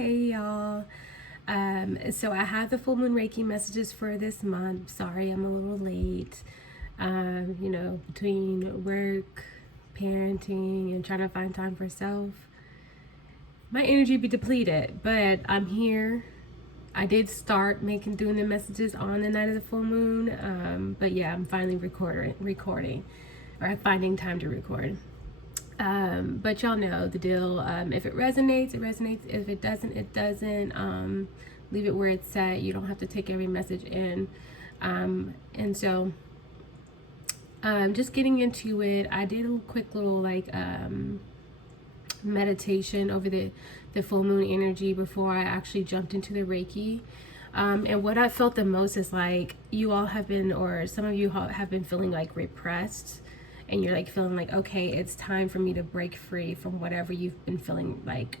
Hey y'all. So I have the full moon Reiki messages for this month. Sorry, I'm a little late. Between work, parenting, and trying to find time for self, my energy be depleted. But I'm here. I did start doing the messages on the night of the full moon. But yeah, I'm finally recording, or finding time to record. But y'all know the deal. If it resonates, it resonates. If it doesn't, it doesn't. Leave it where it's at. You don't have to take every message in. And so, just getting into it, I did a quick little meditation over the full moon energy before I actually jumped into the Reiki. And what I felt the most is like you all have been, or some of you have been feeling like repressed. And you're like feeling like, okay, it's time for me to break free from whatever you've been feeling like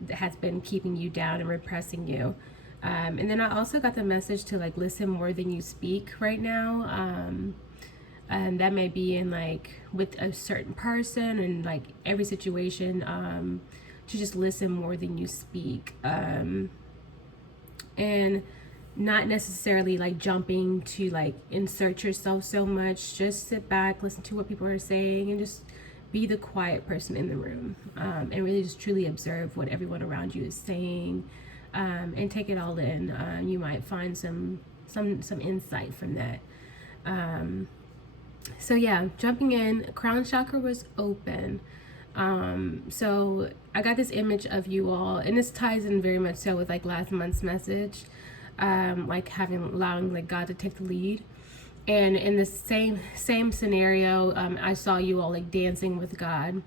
that has been keeping you down and repressing you. And then I also got the message to like listen more than you speak right now. And that may be in like with a certain person and like every situation, to just listen more than you speak. And not necessarily like jumping to like insert yourself so much. Just sit back, listen to what people are saying, and just be the quiet person in the room, and really just truly observe what everyone around you is saying, and take it all in. You might find some insight from that. So yeah, jumping in, crown chakra was open. So I got this image of you all, and this ties in very much so with like last month's message, like allowing like God to take the lead. And in the same scenario, I saw you all like dancing with God,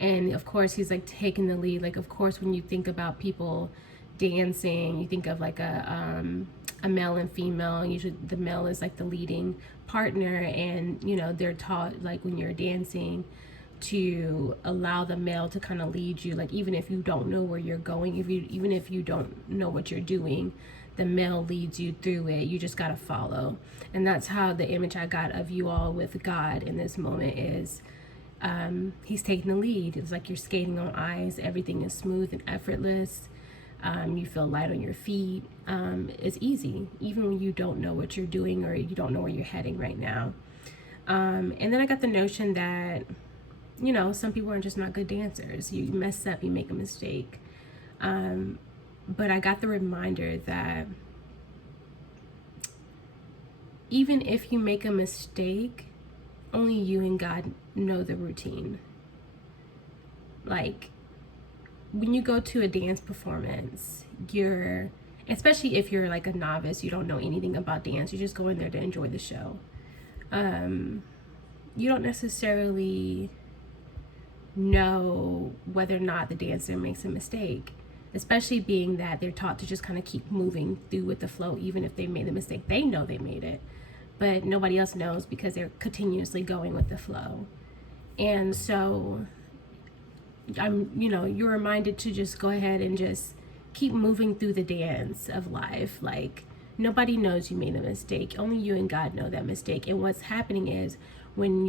and of course he's like taking the lead. Like of course when you think about people dancing, you think of like a male and female. Usually the male is like the leading partner, and they're taught like when you're dancing to allow the male to kind of lead you, like even if you don't know where you're going, even if you don't know what you're doing, the male leads you through it. You just got to follow. And that's how the image I got of you all with God in this moment is, he's taking the lead. It's like you're skating on ice. Everything is smooth and effortless. You feel light on your feet. It's easy, even when you don't know what you're doing or you don't know where you're heading right now. And then I got the notion that, some people are just not good dancers. You mess up, you make a mistake. But I got the reminder that even if you make a mistake, only you and God know the routine. Like when you go to a dance performance, especially if you're like a novice, you don't know anything about dance, you just go in there to enjoy the show. You don't necessarily know whether or not the dancer makes a mistake, especially being that they're taught to just kind of keep moving through with the flow. Even if they made the mistake, they know they made it, but nobody else knows because they're continuously going with the flow. And so you're reminded to just go ahead and just keep moving through the dance of life. Like nobody knows you made a mistake, only you and God know that mistake. And what's happening is when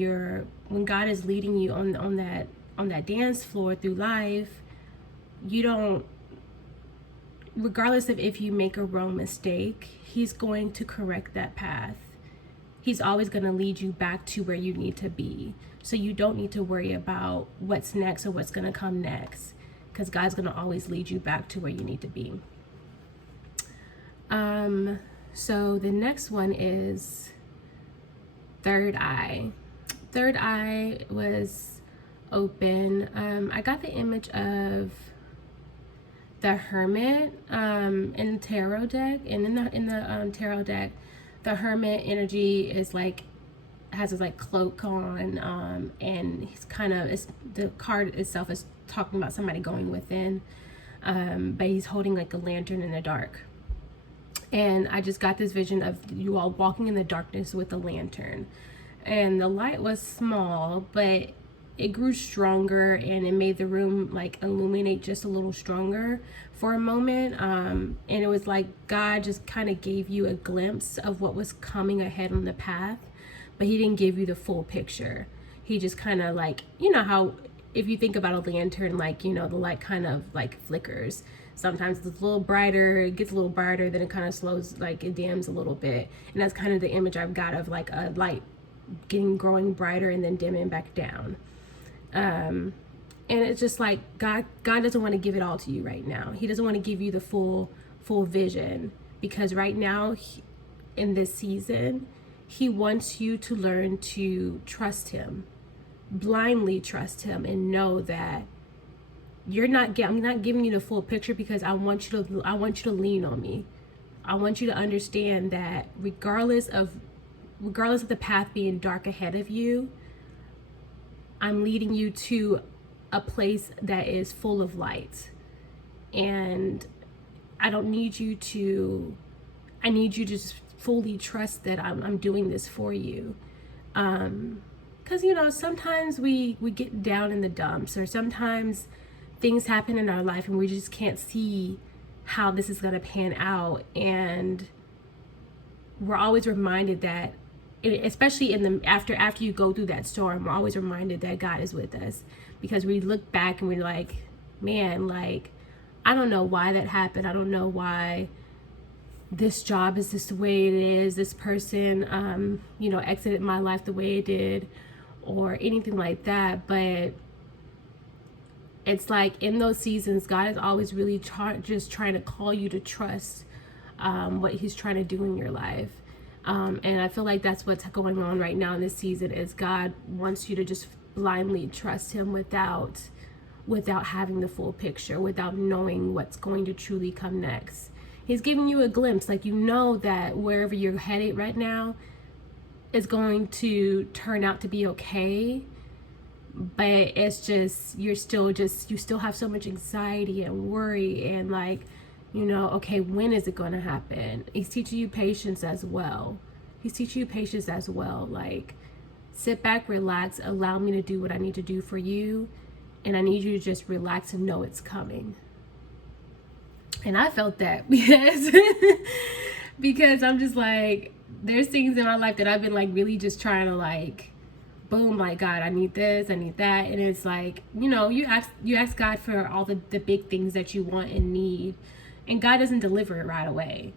God is leading you on that dance floor through life, you don't, regardless of if you make a wrong mistake, he's going to correct that path. He's always going to lead you back to where you need to be. So you don't need to worry about what's next or what's going to come next, because God's going to always lead you back to where you need to be. So the next one is third eye. Third eye was open. I got the image of the Hermit in the tarot deck, and in the tarot deck, the Hermit energy is like has his like cloak on, and he's kind of, the card itself is talking about somebody going within, but he's holding like a lantern in the dark. And I just got this vision of you all walking in the darkness with a lantern, and the light was small, but it grew stronger, and it made the room like illuminate just a little stronger for a moment. And it was like God just kind of gave you a glimpse of what was coming ahead on the path, but he didn't give you the full picture. He just kind of like, how if you think about a lantern, like, the light kind of like flickers. Sometimes it's a little brighter, it gets a little brighter, then it kind of slows, like it dims a little bit. And that's kind of the image I've got of like a light growing brighter and then dimming back down. And it's just like God doesn't want to give it all to you right now. He doesn't want to give you the full vision, because right now in this season, he wants you to learn to trust him, blindly trust him, and know that I'm not giving you the full picture, because I want you to lean on me. I want you to understand that regardless of the path being dark ahead of you, I'm leading you to a place that is full of light. And I need you to just fully trust that I'm doing this for you. Because, sometimes we get down in the dumps, or sometimes things happen in our life and we just can't see how this is going to pan out. And we're always reminded that, especially after you go through that storm, we're always reminded that God is with us, because we look back and we're like, man, like, I don't know why that happened. I don't know why this job is just the way it is. This person, exited my life the way it did, or anything like that. But it's like in those seasons, God is always really just trying to call you to trust what he's trying to do in your life. And I feel like that's what's going on right now in this season, is God wants you to just blindly trust him without having the full picture, without knowing what's going to truly come next. He's giving you a glimpse, like, that wherever you're headed right now is going to turn out to be okay. But it's just, you still have so much anxiety and worry, and like, okay, when is it going to happen? He's teaching you patience as well. Like, sit back, relax, allow me to do what I need to do for you. And I need you to just relax and know it's coming. And I felt that because I'm just like, there's things in my life that I've been like really just trying to like, boom, like, God, I need this, I need that. And it's like, you ask God for all the big things that you want and need, and God doesn't deliver it right away.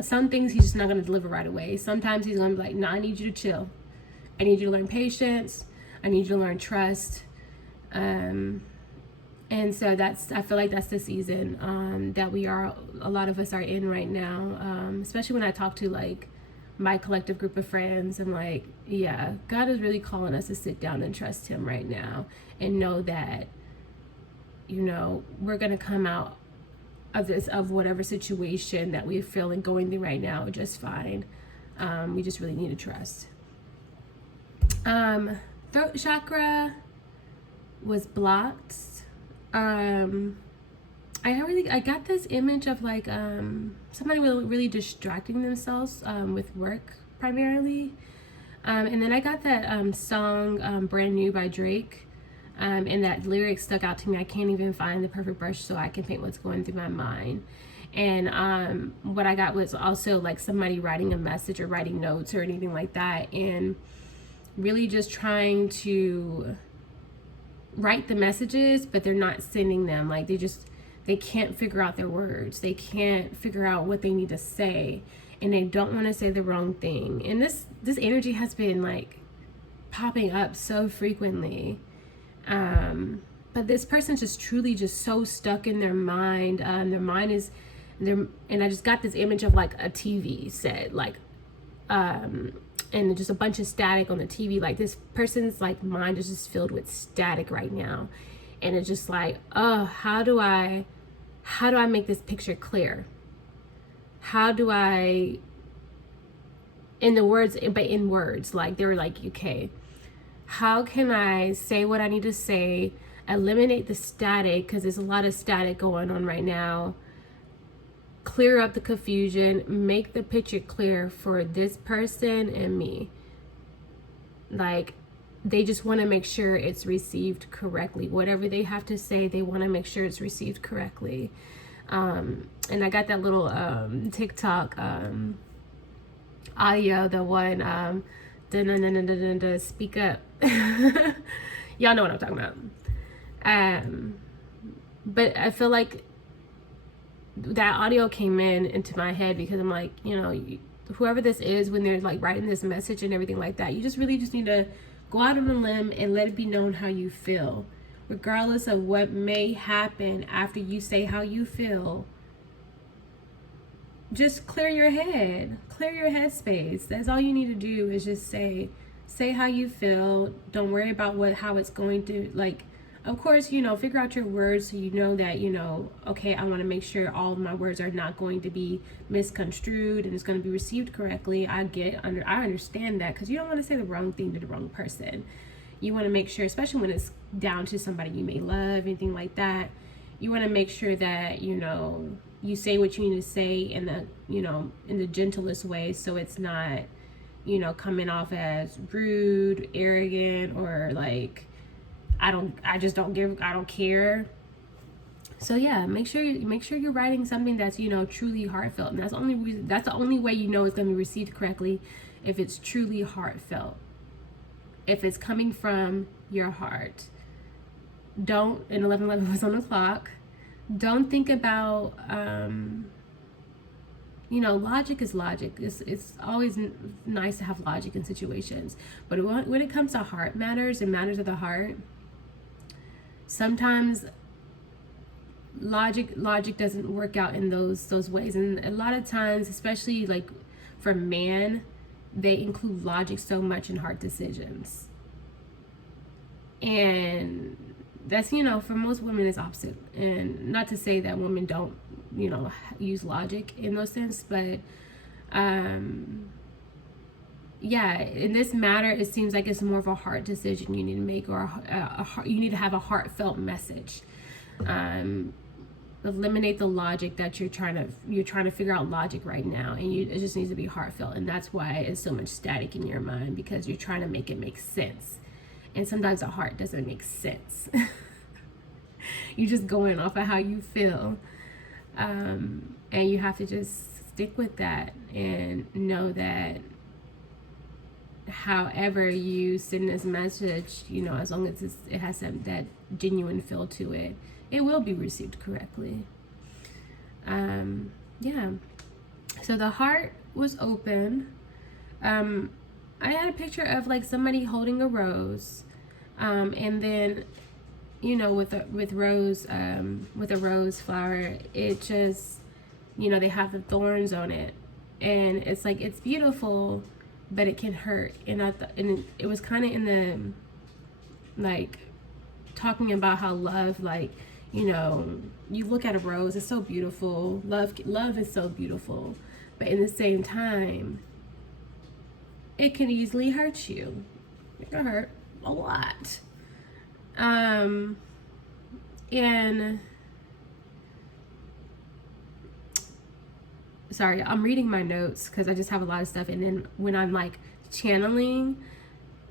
Some things he's just not gonna deliver right away. Sometimes he's gonna be like, no, I need you to chill. I need you to learn patience. I need you to learn trust. And so I feel like that's the season that a lot of us are in right now. Especially when I talk to like my collective group of friends, I'm like, yeah, God is really calling us to sit down and trust him right now, and know that, we're gonna come out of whatever situation that we're feeling going through right now just fine. We just really need to trust. Throat chakra was blocked. I got this image of like somebody really distracting themselves with work primarily, and then I got that song Brand New by Drake, and that lyric stuck out to me. I can't even find the perfect brush so I can paint what's going through my mind. And what I got was also like somebody writing a message or writing notes or anything like that, and really just trying to write the messages, but they're not sending them. Like they can't figure out their words. They can't figure out what they need to say, and they don't want to say the wrong thing. And this energy has been like popping up so frequently. But this person's just truly just so stuck in their mind. Their mind is there, and I just got this image of like a TV set, like and just a bunch of static on the TV. Like this person's like mind is just filled with static right now, and it's just like, oh, how do I make this picture clear? How do I, in words, like they were like, okay, how can I say what I need to say, eliminate the static, because there's a lot of static going on right now, clear up the confusion, make the picture clear for this person and me. Like, they just want to make sure it's received correctly. Whatever they have to say, they want to make sure it's received correctly. And I got that little TikTok audio, the one speak up. Y'all know what I'm talking about. But I feel like that audio came into my head because I'm like, whoever this is, when they're like writing this message and everything like that, you just really just need to go out on a limb and let it be known how you feel, regardless of what may happen after you say how you feel. Just clear your head, clear your headspace. That's all you need to do, is just say how you feel. Don't worry about how it's going to, like, of course, figure out your words so you know that, okay, I want to make sure all of my words are not going to be misconstrued and it's going to be received correctly. I understand that, because you don't want to say the wrong thing to the wrong person. You want to make sure, especially when it's down to somebody you may love, anything like that, you want to make sure that, you say what you need to say in the gentlest way, so it's not, coming off as rude, arrogant, or like, I don't care. So yeah, make sure you're writing something that's, truly heartfelt. And that's the only way it's going to be received correctly, if it's truly heartfelt. If it's coming from your heart. Don't, and 11:11 was on the clock. Don't think about, logic is logic. It's always nice to have logic in situations. But when it comes to heart matters and matters of the heart, sometimes logic doesn't work out in those ways. And a lot of times, especially like for men, they include logic so much in heart decisions. And that's, for most women is opposite. And not to say that women don't, use logic in those sense, but yeah, in this matter, it seems like it's more of a heart decision you need to make, or you need to have a heartfelt message. Eliminate the logic that you're trying to figure out logic right now, and it just needs to be heartfelt. And that's why it's so much static in your mind, because you're trying to make it make sense, and sometimes the heart doesn't make sense. You're just going off of how you feel, and you have to just stick with that and know that however you send this message, as long as it has that genuine feel to it, it will be received correctly. Yeah. So the heart was open. I had a picture of like somebody holding a rose, and then, with a rose flower, it just, they have the thorns on it, and it's like, it's beautiful, but it can hurt. And and it was kind of in the, like, talking about how love, like, you look at a rose, it's so beautiful. Love is so beautiful, but in the same time, it can easily hurt you. It can hurt a lot. And sorry, I'm reading my notes because I just have a lot of stuff, and then when I'm like channeling,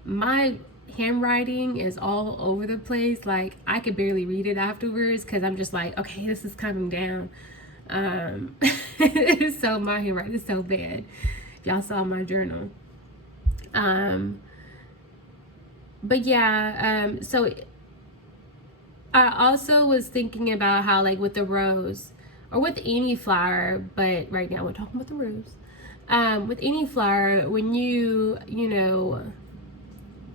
my handwriting is all over the place. Like, I could barely read it afterwards because I'm just like, okay, this is coming down. So my handwriting is so bad. If y'all saw my journal. But yeah, so I also was thinking about how, like, with the rose, or with any flower, but right now we're talking about the rose. With any flower, when you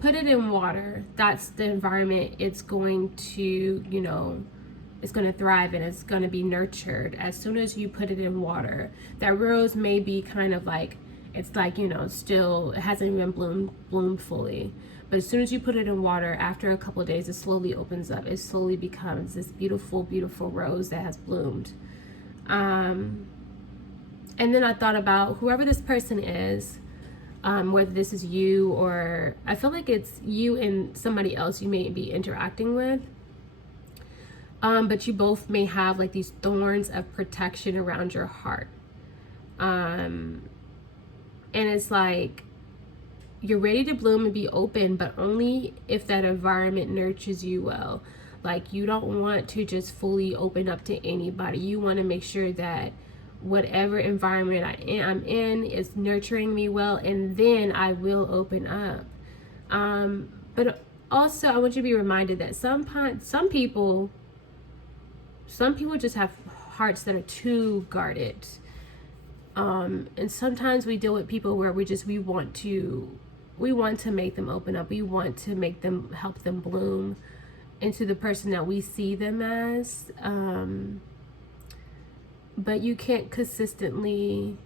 put it in water, that's the environment it's going to, it's going to thrive in. It's going to be nurtured. As soon as you put it in water, that rose may be kind of like, it's like, still, it hasn't even bloomed fully. But as soon as you put it in water, after a couple of days, it slowly opens up. It slowly becomes this beautiful, beautiful rose that has bloomed. And then I thought about whoever this person is, whether this is you, or I feel like it's you and somebody else you may be interacting with. But you both may have like these thorns of protection around your heart. And it's like, you're ready to bloom and be open, but only if that environment nurtures you well. Like, you don't want to just fully open up to anybody. You want to make sure that whatever environment I'm in is nurturing me well, and then I will open up. But also, I want you to be reminded that some people Some people just have hearts that are too guarded. And sometimes we deal with people where we want to make them open up. We want to make them, help them bloom into the person that we see them as. But you can't consistently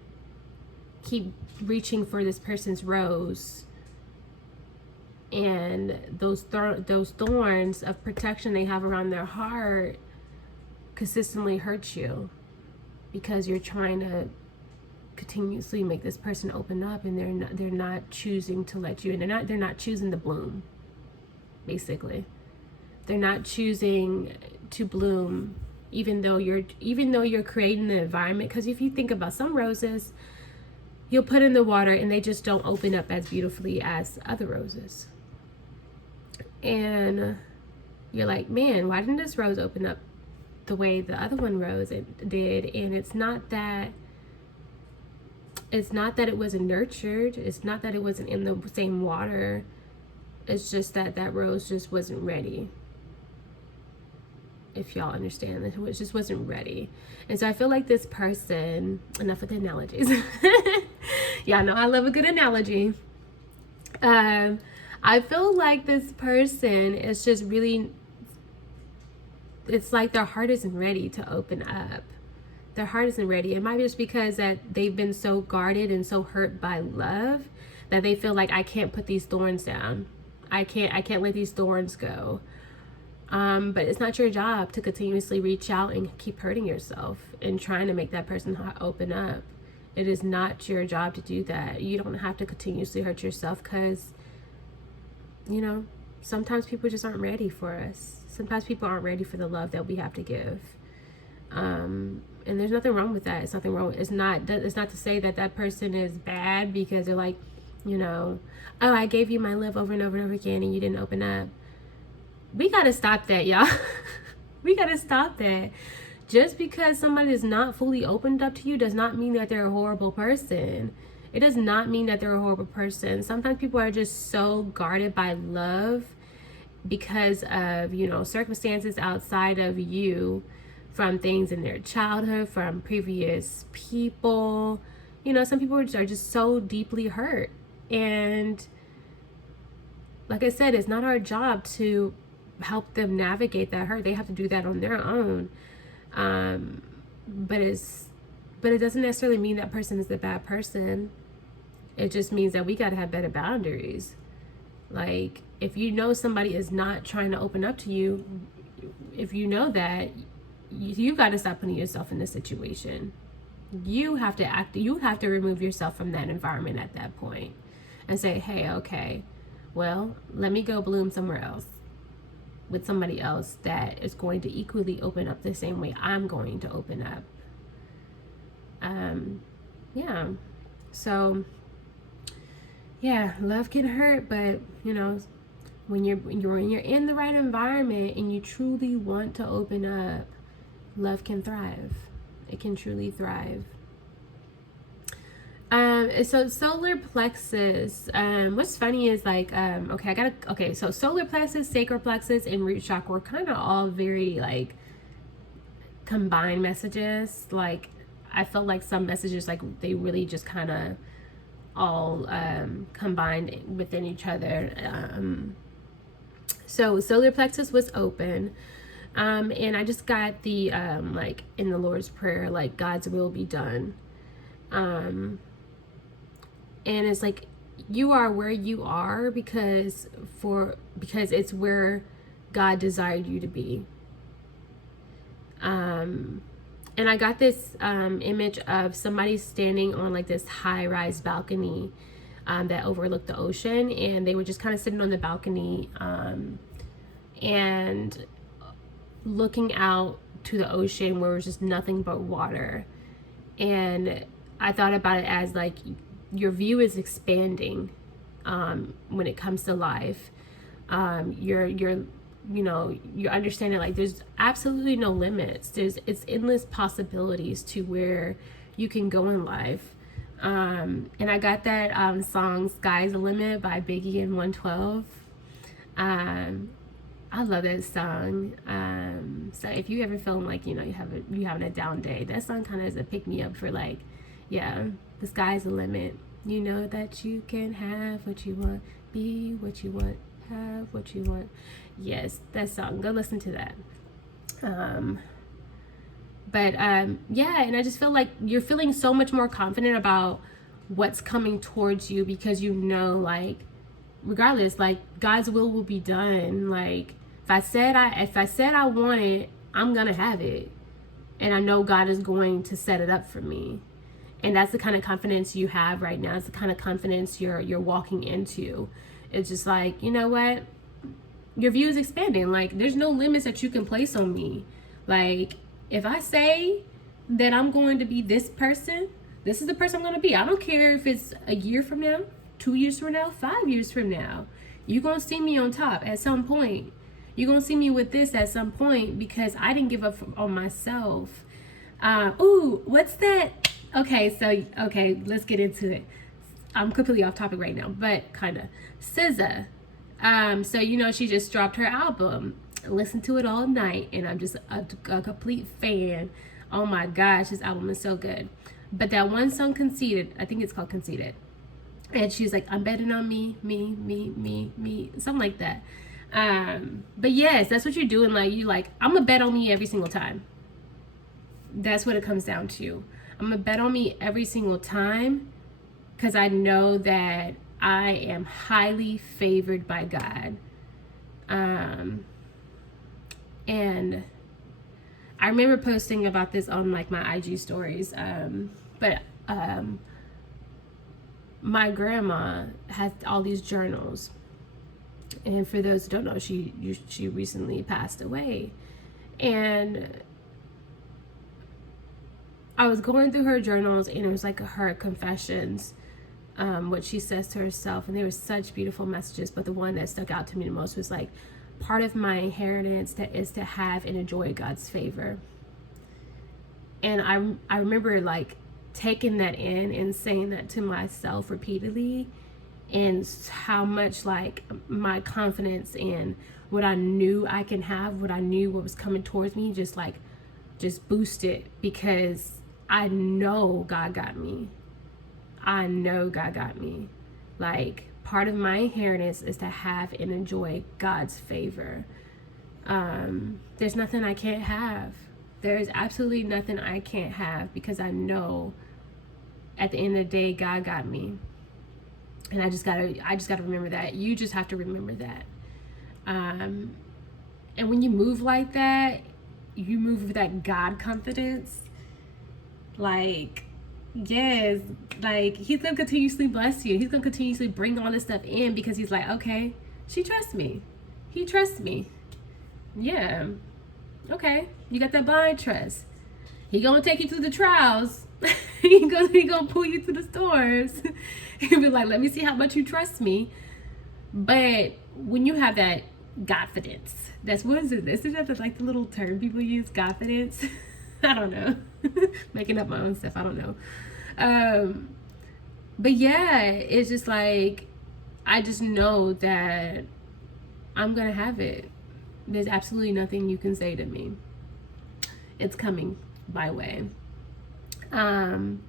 keep reaching for this person's rose, and those thorns of protection they have around their heart consistently hurt you, because you're trying to continuously make this person open up, and they're not choosing to let you, and they're not choosing to bloom. Basically, they're not choosing to bloom, even though you're creating the environment. Because if you think about some roses, you'll put in the water and they just don't open up as beautifully as other roses, and you're like, man, why didn't this rose open up the way the other one rose it did? And it's not that it wasn't nurtured, it's not that it wasn't in the same water, it's just that rose just wasn't ready. If y'all understand, it just wasn't ready. And so I feel like this person, enough with the analogies. Y'all know I love a good analogy. I feel like this person is just really, it's like their heart isn't ready to open up. Their heart isn't ready. It might be just because that they've been so guarded and so hurt by love that they feel like, I can't put these thorns down. I can't let these thorns go. But it's not your job to continuously reach out and keep hurting yourself and trying to make that person open up. It is not your job to do that. You don't have to continuously hurt yourself, because, you know, sometimes people just aren't ready for us. Sometimes people aren't ready for the love that we have to give. And there's nothing wrong with that. It's nothing wrong. It's not to say that person is bad because they're like, you know, oh, I gave you my love over and over and over again and you didn't open up. We got to stop that, y'all. We got to stop that. Just because somebody is not fully opened up to you does not mean that they're a horrible person. It does not mean that they're a horrible person. Sometimes people are just so guarded by love because of, you know, circumstances outside of you, from things in their childhood, from previous people. You know, some people are just so deeply hurt. And like I said, it's not our job to help them navigate that hurt. They have to do that on their own. But it doesn't necessarily mean that person is a bad person. It just means that we got to have better boundaries. Like, if you know somebody is not trying to open up to you, if you know that, you got to stop putting yourself in this situation. You have to remove yourself from that environment at that point and say, hey, okay, well, let me go bloom somewhere else with somebody else that is going to equally open up the same way I'm going to open up. Yeah. So, yeah, love can hurt, but, you know, when you're in the right environment and you truly want to open up, love can thrive. It can truly thrive. So solar plexus, what's funny is like, so solar plexus, sacral plexus, and root chakra were kind of all very like combined messages. Like, I felt like some messages, like they really just kind of all combined within each other. So solar plexus was open. And I just got the, like in the Lord's Prayer, like God's will be done. And it's like, you are where you are because it's where God desired you to be. And I got this image of somebody standing on like this high-rise balcony that overlooked the ocean, and they were just kind of sitting on the balcony and looking out to the ocean where it was just nothing but water. And I thought about it as like, your view is expanding when it comes to life. You're understanding like there's absolutely no limits. It's endless possibilities to where you can go in life. And I got that song "Sky's the Limit" by Biggie and 112. I love that song. So if you ever feeling like, you having a down day, that song kind of is a pick me up for like, yeah, the sky's the limit. You know that you can have what you want, be what you want, have what you want. Yes, that song. Go listen to that. Yeah, and I just feel like you're feeling so much more confident about what's coming towards you, because like, regardless, like, God's will be done. Like, if I said I want it, I'm gonna have it, and I know God is going to set it up for me. And that's the kind of confidence you have right now. It's the kind of confidence you're walking into. It's just like, you know what? Your view is expanding. Like, there's no limits that you can place on me. Like, if I say that I'm going to be this person, this is the person I'm going to be. I don't care if it's a year from now, 2 years from now, 5 years from now. You're going to see me on top at some point. You're going to see me with this at some point, because I didn't give up on myself. What's that? Okay, let's get into it. I'm completely off topic right now, but kind of. SZA. So, she just dropped her album. I listened to it all night, and I'm just a complete fan. Oh my gosh, this album is so good. But that one song, Conceited, I think it's called Conceited. And she's like, I'm betting on me, something like that. But yes, that's what you're doing. Like, I'm gonna bet on me every single time. That's what it comes down to. I'm gonna bet on me every single time, because I know that I am highly favored by God. And I remember posting about this on like my IG stories. But my grandma has all these journals, and for those who don't know, she recently passed away. And I was going through her journals, and it was like her confessions, what she says to herself, and there were such beautiful messages. But the one that stuck out to me the most was like, part of my inheritance that is to have and enjoy God's favor. And I remember like taking that in and saying that to myself repeatedly, and how much like my confidence in what I knew I can have, what was coming towards me, just boosted, because I know God got me. I know God got me. Like, part of my inheritance is to have and enjoy God's favor. There's nothing I can't have. There's absolutely nothing I can't have, because I know at the end of the day, God got me. And I just gotta remember that. You just have to remember that. And when you move like that, you move with that God confidence. Like, yes, like, he's gonna continuously bless you. He's gonna continuously bring all this stuff in, because he's like, okay, she trusts me. He trusts me. Yeah. Okay. You got that blind trust. He gonna take you through the trials. he gonna pull you through the storms. He'll be like, let me see how much you trust me. But when you have that Godfidence, what is it? Isn't that like the little term people use, Godfidence? I don't know. Making up my own stuff. I don't know. But yeah, it's just like, I just know that I'm gonna have it. There's absolutely nothing you can say to me. It's coming my way. And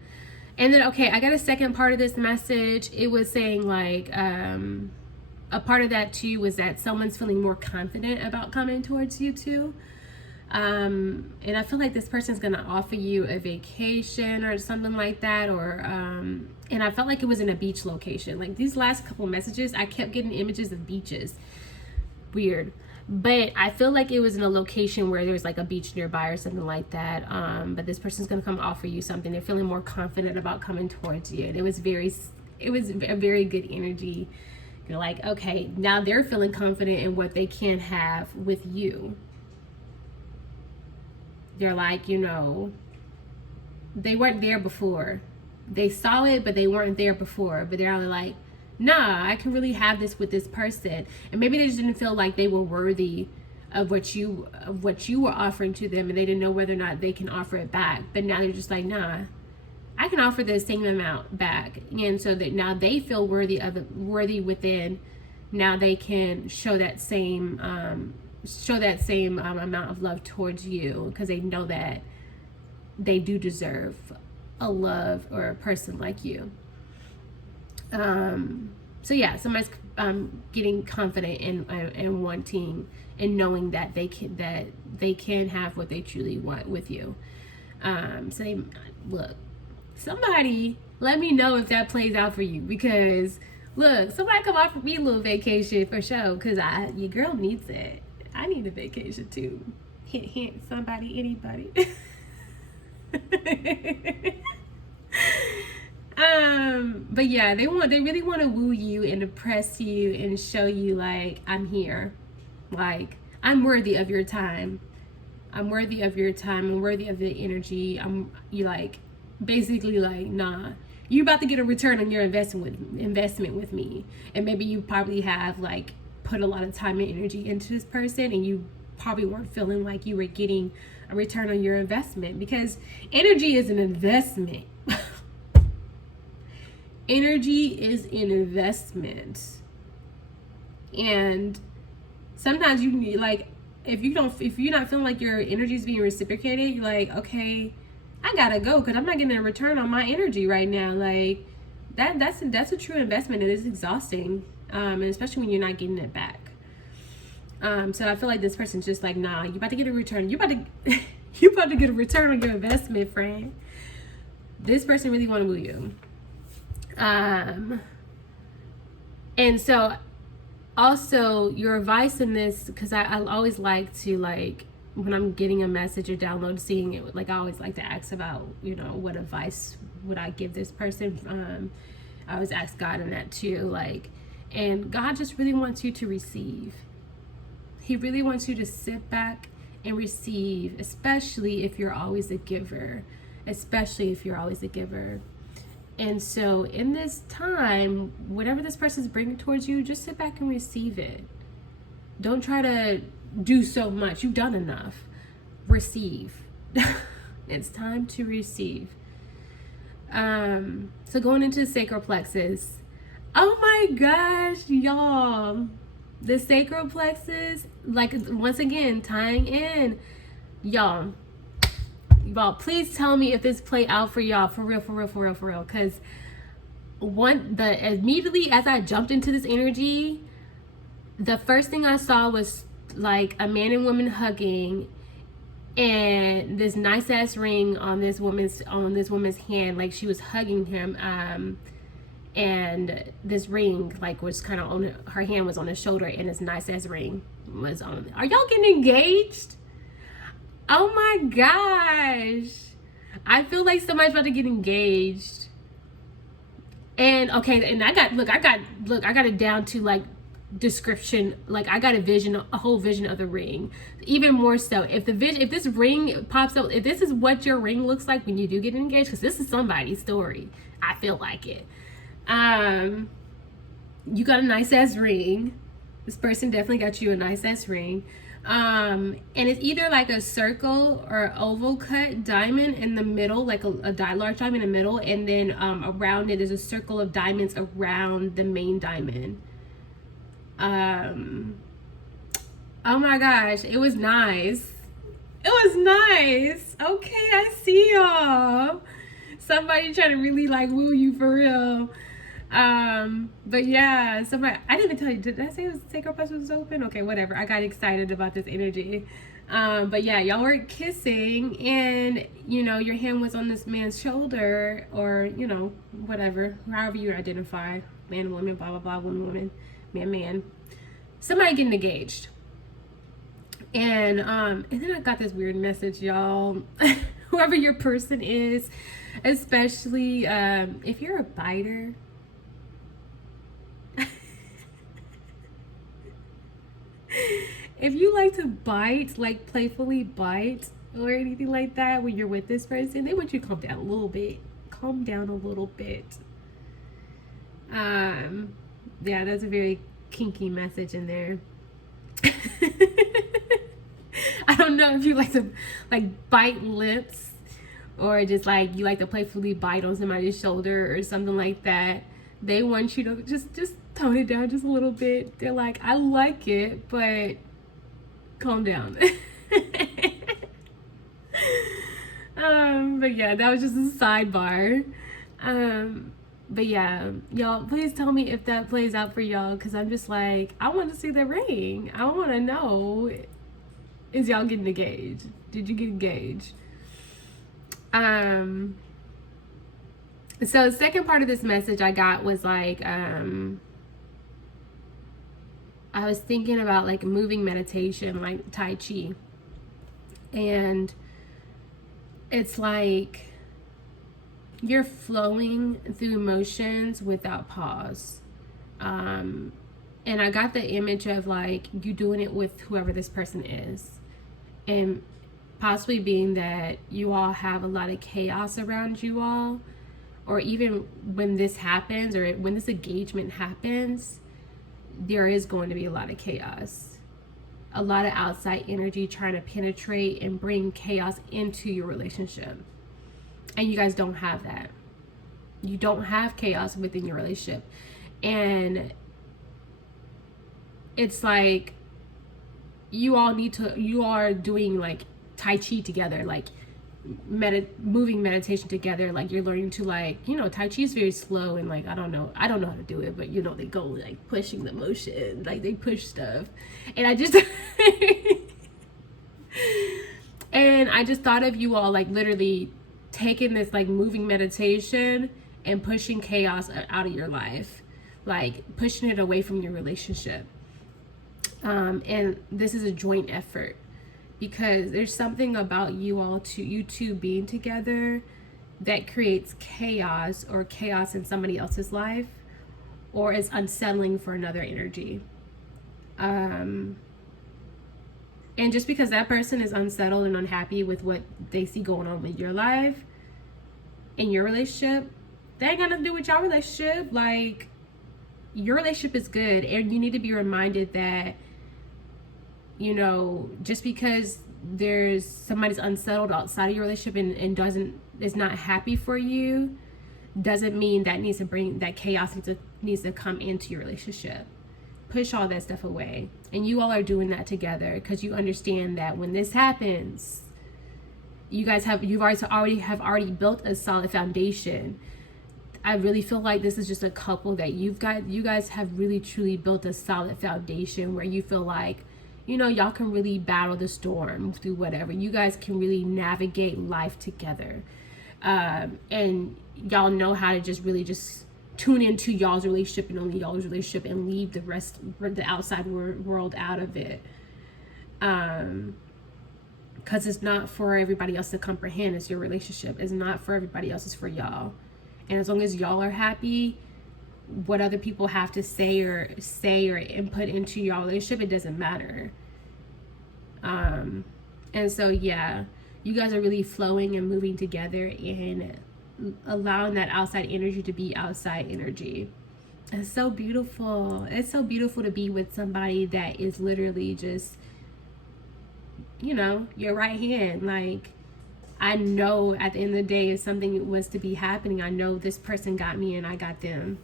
then, okay, I got a second part of this message. It was saying like, a part of that too was that someone's feeling more confident about coming towards you too. And I feel like this person's gonna offer you a vacation or something like that, or and I felt like it was in a beach location. Like, these last couple messages, I kept getting images of beaches. Weird. But I feel like it was in a location where there's like a beach nearby or something like that. But this person's gonna come offer you something. They're feeling more confident about coming towards you. And it was a very good energy. You're like, okay, now they're feeling confident in what they can have with you. They're like, they weren't there before. They saw it, but they weren't there before. But they're like, nah, I can really have this with this person. And maybe they just didn't feel like they were worthy of what you were offering to them, and they didn't know whether or not they can offer it back. But now they're just like, nah, I can offer the same amount back. And so that now they feel worthy within. Now they can show that same show that same amount of love towards you, because they know that they do deserve a love or a person like you. So yeah, somebody's getting confident and wanting and knowing that they can have what they truly want with you. So they, look, somebody let me know if that plays out for you, because look, somebody come offer me a little vacation for sure, because your girl needs it. I need a vacation too. Hint, hint, somebody, anybody. But yeah, they really want to woo you and impress you and show you, like, I'm here. Like, I'm worthy of your time. I'm worthy of your time. I'm worthy of the energy. You like, basically like, nah, you about to get a return on your investment with me. And maybe you probably have like put a lot of time and energy into this person, and you probably weren't feeling like you were getting a return on your investment, because energy is an investment. Energy is an investment. And sometimes you need, like, if you're not feeling like your energy is being reciprocated, you're like, okay, I gotta go, because I'm not getting a return on my energy right now. Like, that's a true investment. It is exhausting, and especially when you're not getting it back. So I feel like this person's just like, nah, you about to get a return. You about to get a return on your investment, friend. This person really want to woo you. And so also your advice in this, because I always like to, like, when I'm getting a message or download, seeing it, like, I always like to ask about, what advice would I give this person. I always ask God in that too, like, and God just really wants you to receive. He really wants you to sit back and receive, especially if you're always a giver. And so in this time, whatever this person's bringing towards you, just sit back and receive it. Don't try to do so much. You've done enough. Receive. It's time to receive. So going into the sacral plexus. Oh my gosh, y'all. The sacral plexus, like, once again, tying in. Y'all, please tell me if this played out for y'all, for real, because immediately as I jumped into this energy, the first thing I saw was like a man and woman hugging, and this nice ass ring on this woman's hand, like she was hugging him, and this ring like was kind of on her hand, was on his shoulder, and this nice ass ring was on. Are y'all getting engaged? Oh my gosh. I feel like somebody's about to get engaged. And okay, and I got it down to like description. Like, I got a whole vision of the ring. Even more so, if this ring pops up, if this is what your ring looks like when you do get engaged, because this is somebody's story. I feel like it. You got a nice ass ring. This person definitely got you a nice ass ring. And it's either like a circle or oval cut diamond in the middle, like a large diamond in the middle, and then around it there's a circle of diamonds around the main diamond. Oh my gosh, it was nice. Okay, I see y'all. Somebody trying to really like woo you for real. But yeah, I didn't even tell you, did I say it was sacral plexus was open? Okay, whatever. I got excited about this energy. But yeah, y'all were kissing, and your hand was on this man's shoulder, or whatever, however you identify, man, woman, blah blah blah, woman, man. Somebody getting engaged. And then I got this weird message, y'all. Whoever your person is, especially if you're a biter. If you like to bite, like playfully bite or anything like that when you're with this person, they want you to calm down a little bit. Yeah, that's a very kinky message in there. I don't know if you like to like bite lips, or just like you like to playfully bite on somebody's shoulder or something like that. They want you to just tone it down just a little bit. They're like, I like it, but Calm down. But yeah, that was just a sidebar. But yeah, y'all, please tell me if that plays out for y'all, because I'm just like, I want to see the ring. I want to know, is y'all getting engaged? Did you get engaged? So the second part of this message I got was like, I was thinking about like moving meditation, like Tai Chi. And it's like you're flowing through emotions without pause. And I got the image of like you doing it with whoever this person is. And possibly being that you all have a lot of chaos around you all, or even when this happens or when this engagement happens, there is going to be a lot of chaos. A lot of outside energy trying to penetrate and bring chaos into your relationship. And you guys don't have that. You don't have chaos within your relationship. And it's like you are doing like Tai Chi together, like moving meditation together. Like you're learning to like, Tai Chi is very slow and like, I don't know how to do it, but they go like pushing the motion, like they push stuff. And I just and I just thought of you all like literally taking this like moving meditation and pushing chaos out of your life, like pushing it away from your relationship. And this is a joint effort, because there's something about you two being together that creates chaos in somebody else's life, or is unsettling for another energy. And just because that person is unsettled and unhappy with what they see going on with your life and your relationship, that ain't got nothing to do with your relationship. Like, your relationship is good, and you need to be reminded that, just because there's somebody's unsettled outside of your relationship and is not happy for you, doesn't mean that chaos needs to come into your relationship. Push all that stuff away. And you all are doing that together, because you understand that when this happens, you've already built a solid foundation. I really feel like this is just a couple that you guys have really truly built a solid foundation where you feel like, y'all can really battle the storm through whatever. You guys can really navigate life together. And y'all know how to just tune into y'all's relationship and only y'all's relationship, and leave the outside world out of it. Because it's not for everybody else to comprehend. It's your relationship. It's not for everybody else. It's for y'all. And as long as y'all are happy, what other people have to say or input into your relationship, it doesn't matter. And so yeah, you guys are really flowing and moving together and allowing that outside energy to be outside energy. It's so beautiful. It's so beautiful to be with somebody that is literally just, your right hand. Like, I know at the end of the day, if something was to be happening, I know this person got me and I got them.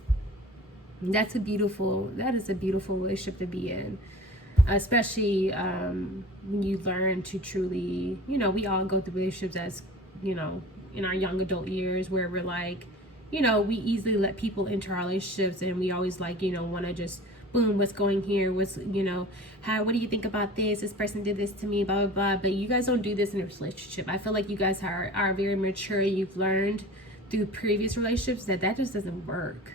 That is a beautiful relationship to be in, especially when you learn to truly, we all go through relationships as, in our young adult years, where we're like, we easily let people into our relationships, and we always like, want to just boom, what's going here, what do you think about this person did this to me, blah blah blah. But you guys don't do this in a relationship. I feel like you guys are very mature. You've learned through previous relationships that just doesn't work.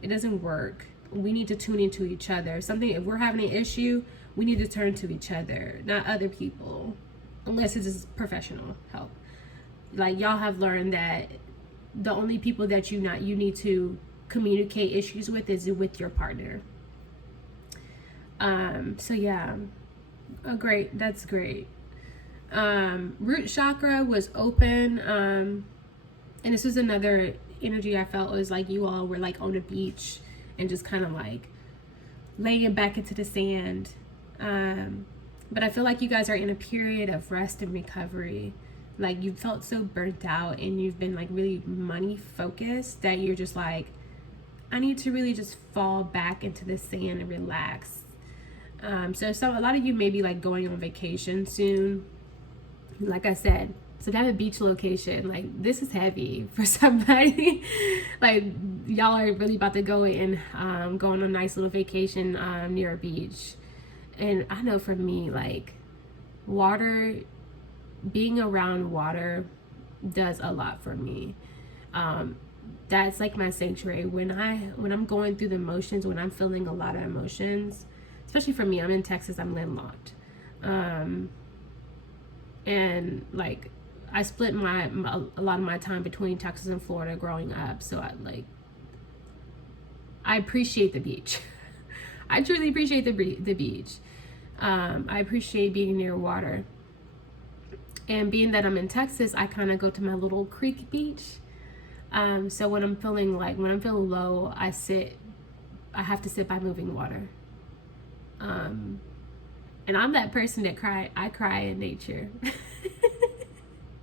It doesn't work. We need to tune into each other. If we're having an issue, we need to turn to each other, not other people, unless it is professional help. Like, y'all have learned that the only people that you need to communicate issues with is with your partner. So yeah, great. That's great. Root chakra was open. And this was another energy I felt was like you all were like on a beach and just kind of like laying back into the sand. But I feel like you guys are in a period of rest and recovery. Like, you felt so burnt out and you've been like really money focused that you're just like, I need to really just fall back into the sand and relax. So a lot of you may be like going on vacation soon. Like I said, so to have a beach location, like this is heavy for somebody. Like y'all are really about to go and go on a nice little vacation near a beach. And I know for me, like water, being around water does a lot for me. That's like my sanctuary. When I'm going through the motions, when I'm feeling a lot of emotions, especially for me, I'm in Texas, I'm landlocked. And like I split a lot of my time between Texas and Florida growing up, so I appreciate the beach. I truly appreciate the beach. I appreciate being near water, and being that I'm in Texas, I kind of go to my little creek beach. So when I'm feeling low, I have to sit by moving water. And I'm that person that I cry in nature.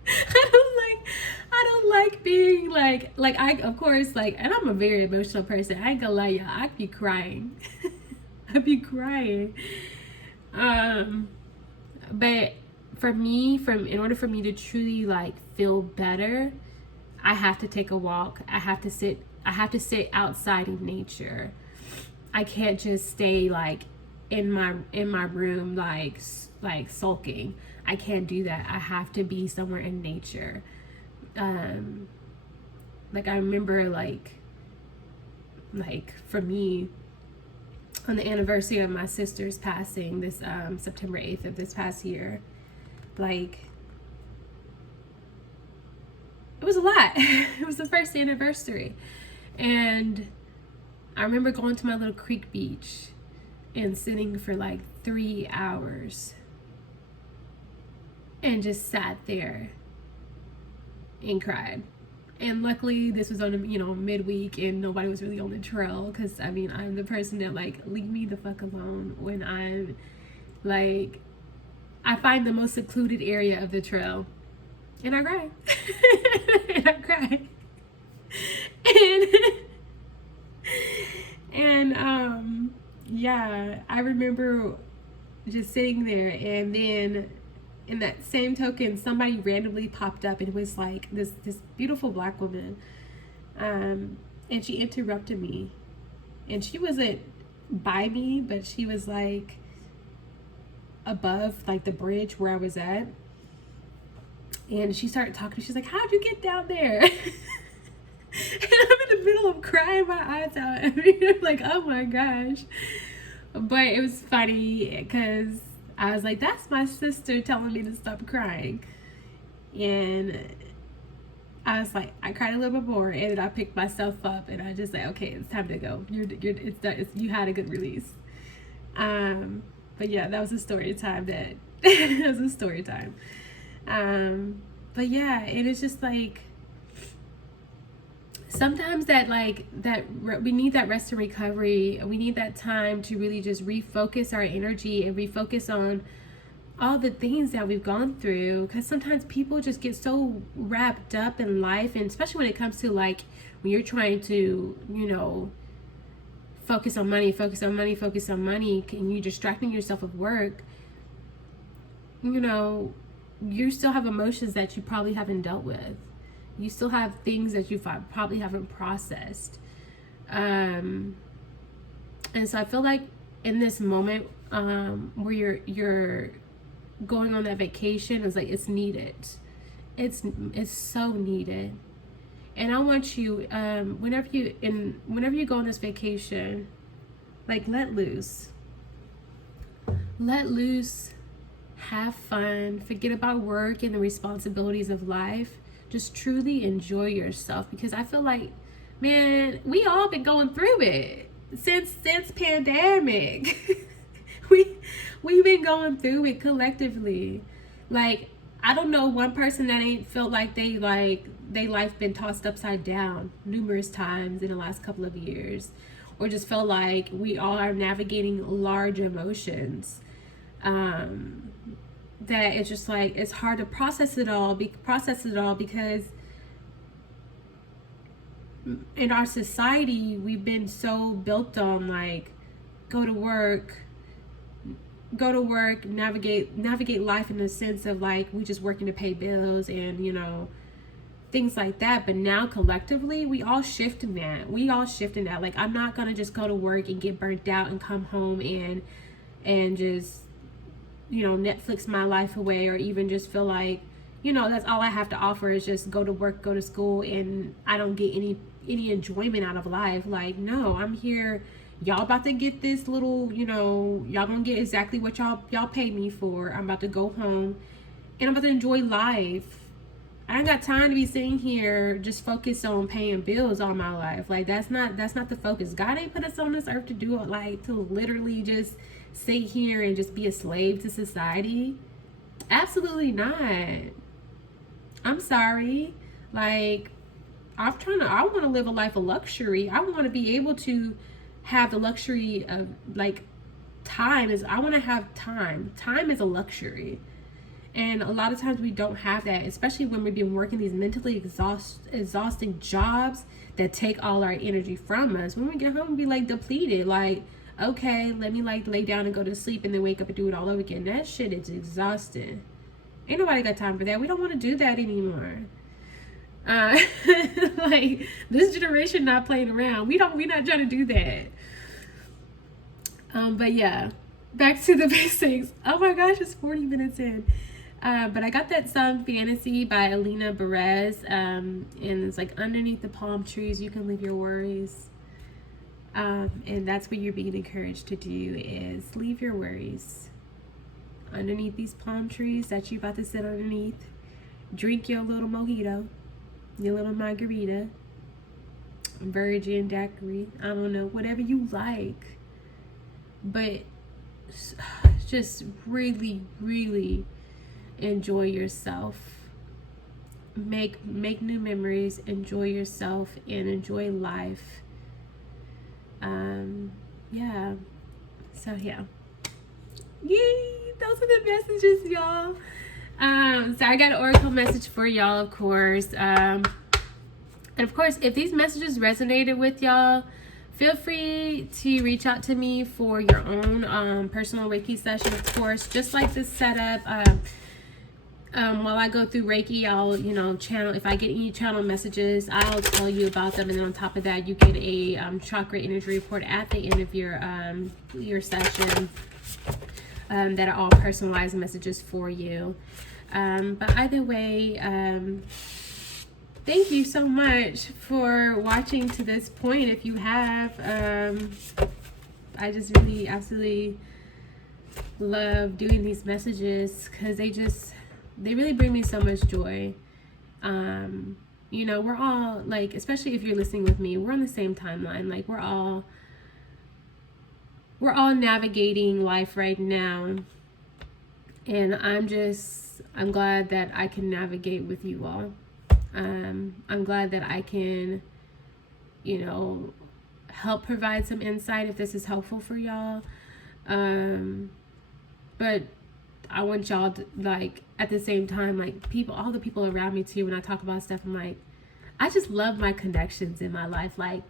I don't like being like I, of course, like, and I'm a very emotional person. I ain't gonna lie, y'all, I be crying. I be crying. But for me, in order for me to truly like feel better, I have to take a walk. I have to sit outside in nature. I can't just stay like in my room like sulking. I can't do that. I have to be somewhere in nature. Like I remember like for me, on the anniversary of my sister's passing, this September 8th of this past year, like it was a lot. It was the first anniversary, and I remember going to my little creek beach and sitting for like 3 hours and just sat there and cried. And luckily this was on a midweek and nobody was really on the trail, because I mean, I'm the person that like, leave me the fuck alone when I'm like, I find the most secluded area of the trail and I cry. And I cry. And yeah, I remember just sitting there, and then in that same token, somebody randomly popped up, and it was like this beautiful black woman, and she interrupted me, and she wasn't by me, but she was like above like the bridge where I was at, and she started talking. She's like, "How'd you get down there?" And I'm in the middle of crying my eyes out. I mean, I'm like, oh my gosh. But it was funny because I was like, that's my sister telling me to stop crying. And I was like, I cried a little bit more, and then I picked myself up, and I just like, okay, it's time to go. It's done. You had a good release. But yeah, that was a story time. That was a story time. But yeah, and it's just like, sometimes we need that rest and recovery. We need that time to really just refocus our energy and refocus on all the things that we've gone through, because sometimes people just get so wrapped up in life, and especially when it comes to like when you're trying to focus on money, and you're distracting yourself with work, you still have emotions that you probably haven't dealt with. You still have things that you probably haven't processed. And so I feel like in this moment where you're going on that vacation, it's like it's needed. It's so needed. And I want you, whenever you go on this vacation, like let loose, have fun, forget about work and the responsibilities of life. Just truly enjoy yourself, because I feel like, man, we all been going through it since pandemic. we've been going through it collectively. Like, I don't know one person that ain't felt like they life been tossed upside down numerous times in the last couple of years, or just felt like we all are navigating large emotions. That it's just like, it's hard to process it all because in our society we've been so built on like, go to work, go to work, navigate life in the sense of like we just working to pay bills and, you know, things like that. But now collectively, we all shift in that. Like, I'm not gonna just go to work and get burnt out and come home and just, you know, Netflix my life away, or even just feel like, you know, that's all I have to offer is just go to work, go to school, and I don't get any enjoyment out of life. Like, no, I'm here. Y'all about to get this little, you know, y'all gonna get exactly what y'all paid me for. I'm about to go home and I'm about to enjoy life. I ain't got time to be sitting here just focused on paying bills all my life. Like, that's not the focus. God ain't put us on this earth to do it, like, to literally just sit here and just be a slave to society. Absolutely not. I'm sorry. Like, I want to live a life of luxury. I want to be able to have the luxury of, like, I want to have time. Time is a luxury. And a lot of times we don't have that, especially when we've been working these mentally exhausting jobs that take all our energy from us. When we get home, we be like depleted. Like, okay, let me like lay down and go to sleep and then wake up and do it all over again. That shit is exhausting. Ain't nobody got time for that. We don't want to do that anymore. Like, this generation not playing around. We not trying to do that. But yeah, back to the basics. Oh my gosh, it's 40 minutes in. But I got that song Fantasy by Alina Perez, and it's like, underneath the palm trees you can leave your worries, and that's what you're being encouraged to do, is leave your worries underneath these palm trees that you about to sit underneath. Drink your little mojito, your little margarita, virgin daiquiri, I don't know, whatever you like, but just really, really enjoy yourself. Make new memories, enjoy yourself, and enjoy life. Yeah. So yeah. Yay! Those are the messages, y'all. So I got an oracle message for y'all, of course. And of course, if these messages resonated with y'all, feel free to reach out to me for your own personal Reiki session, of course. Just like this setup, while I go through Reiki, I'll, you know, channel, if I get any channel messages, I'll tell you about them. And then on top of that, you get a chakra energy report at the end of your session, that are all personalized messages for you. But either way, thank you so much for watching to this point. If you have, I just really absolutely love doing these messages, because they really bring me so much joy. You know, we're all, like, especially if you're listening with me, we're on the same timeline. Like, we're all navigating life right now, and I'm glad that I can navigate with you all. I'm glad that I can, you know, help provide some insight if this is helpful for y'all. But I want y'all to, like, at the same time, like, all the people around me too, when I talk about stuff, I'm like, I just love my connections in my life. Like,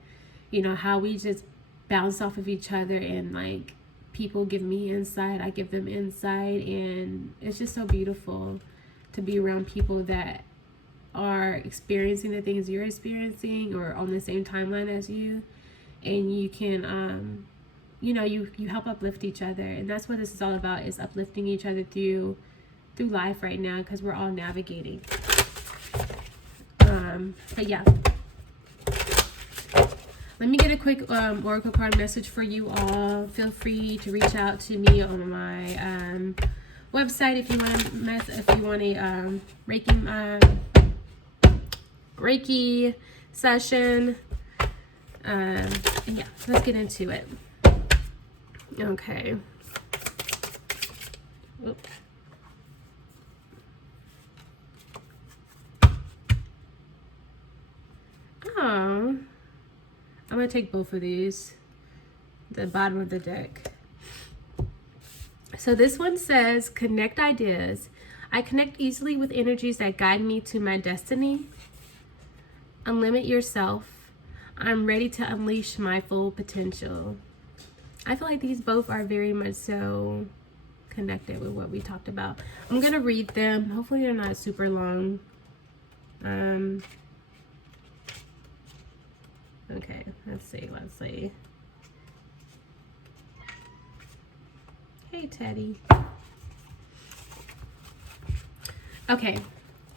you know, how we just bounce off of each other, and like, people give me insight, I give them insight, and it's just so beautiful to be around people that are experiencing the things you're experiencing, or on the same timeline as you, and you can you know, you help uplift each other. And that's what this is all about, is uplifting each other through life right now, because we're all navigating. But yeah, let me get a quick oracle card message for you all. Feel free to reach out to me on my website if you want a Reiki session. Yeah, let's get into it. Okay. Oops. Oh, I'm gonna take both of these, the bottom of the deck. So this one says, connect ideas. I connect easily with energies that guide me to my destiny. Unlimit yourself. I'm ready to unleash my full potential. I feel like these both are very much so connected with what we talked about. I'm gonna read them. Hopefully they're not super long. Okay, let's see. Hey, Teddy. Okay,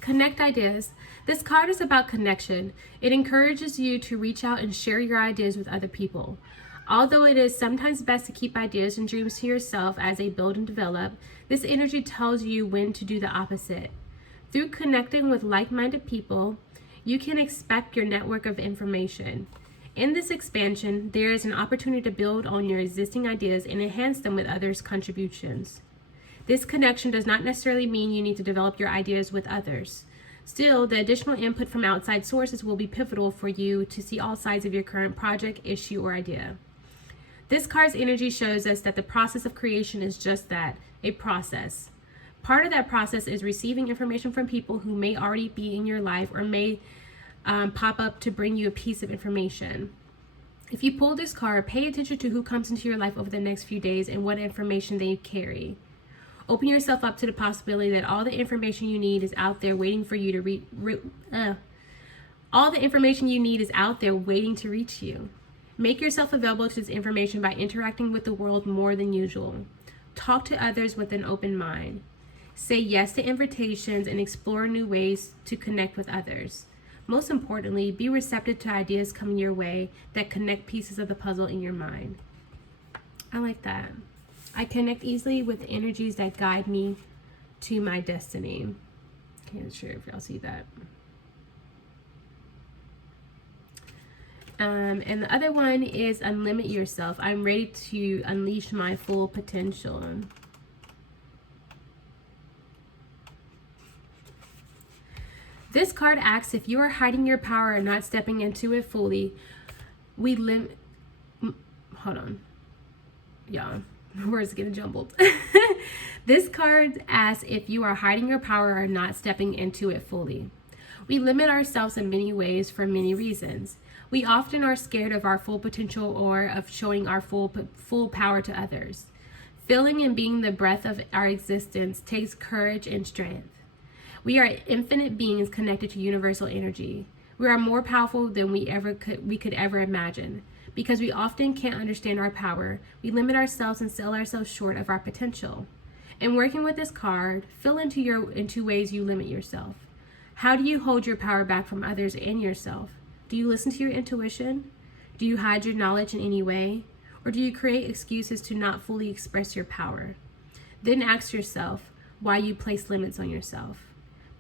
connect ideas. This card is about connection. It encourages you to reach out and share your ideas with other people. Although it is sometimes best to keep ideas and dreams to yourself as they build and develop, this energy tells you when to do the opposite. Through connecting with like-minded people, you can expand your network of information. In this expansion, there is an opportunity to build on your existing ideas and enhance them with others' contributions. This connection does not necessarily mean you need to develop your ideas with others. Still, the additional input from outside sources will be pivotal for you to see all sides of your current project, issue, or idea. This card's energy shows us that the process of creation is just that, a process. Part of that process is receiving information from people who may already be in your life or may pop up to bring you a piece of information. If you pull this card, pay attention to who comes into your life over the next few days and what information they carry. Open yourself up to the possibility that all the information you need is out there waiting for you to all the information you need is out there waiting to reach you. Make yourself available to this information by interacting with the world more than usual. Talk to others with an open mind. Say yes to invitations and explore new ways to connect with others. Most importantly, be receptive to ideas coming your way that connect pieces of the puzzle in your mind. I like that. I connect easily with energies that guide me to my destiny. Can't sure if y'all see that. And the other one is unlimit yourself. I'm ready to unleash my full potential. This card asks if you are hiding your power and not stepping into it fully. Hold on. Y'all, words getting jumbled. This card asks if you are hiding your power or not stepping into it fully. We limit ourselves in many ways for many reasons. We often are scared of our full potential or of showing our full power to others. Feeling and being the breath of our existence takes courage and strength. We are infinite beings connected to universal energy. We are more powerful than we could ever imagine. Because we often can't understand our power, we limit ourselves and sell ourselves short of our potential. In working with this card, fill into ways you limit yourself. How do you hold your power back from others and yourself? Do you listen to your intuition? Do you hide your knowledge in any way? Or do you create excuses to not fully express your power? Then ask yourself why you place limits on yourself.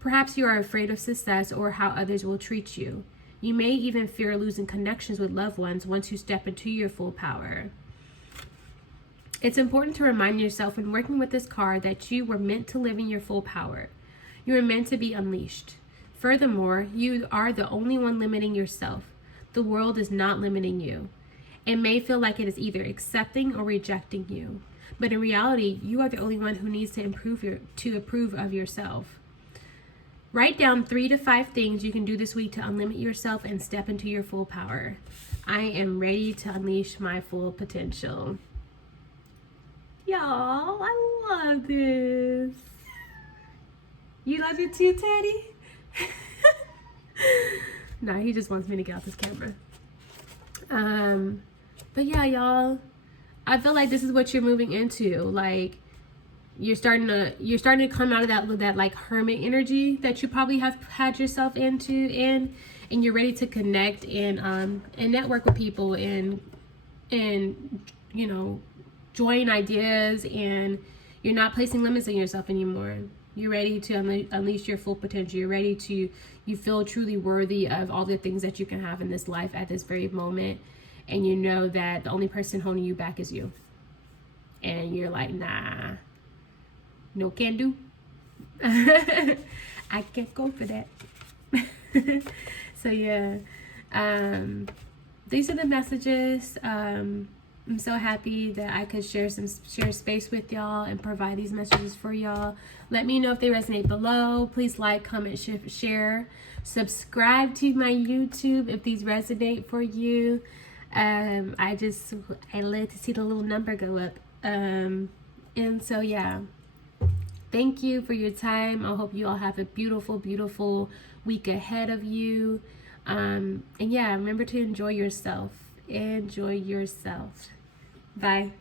Perhaps you are afraid of success or how others will treat you. You may even fear losing connections with loved ones once you step into your full power. It's important to remind yourself when working with this card that you were meant to live in your full power. You were meant to be unleashed. Furthermore, you are the only one limiting yourself. The world is not limiting you. It may feel like it is either accepting or rejecting you, but in reality, you are the only one who needs to approve of yourself. Write down 3 to 5 things you can do this week to unlimit yourself and step into your full power. I am ready to unleash my full potential. Y'all, I love this. You love it too, Teddy? Nah, he just wants me to get off this camera. But yeah, y'all, I feel like this is what you're moving into. Like, you're starting to come out of that like hermit energy that you probably have had yourself in, and you're ready to connect and network with people and you know, join ideas, and you're not placing limits on yourself anymore. You're ready to unleash your full potential. You feel truly worthy of all the things that you can have in this life at this very moment. And you know that the only person holding you back is you. And you're like, nah, no can do. I can't go for that. So yeah, these are the messages. I'm so happy that I could share space with y'all and provide these messages for y'all. Let me know if they resonate below. Please like, comment, share. Subscribe to my YouTube if these resonate for you. I love to see the little number go up. And And so, yeah, thank you for your time. I hope you all have a beautiful, beautiful week ahead of you. And yeah, remember to enjoy yourself. Enjoy yourself. Bye.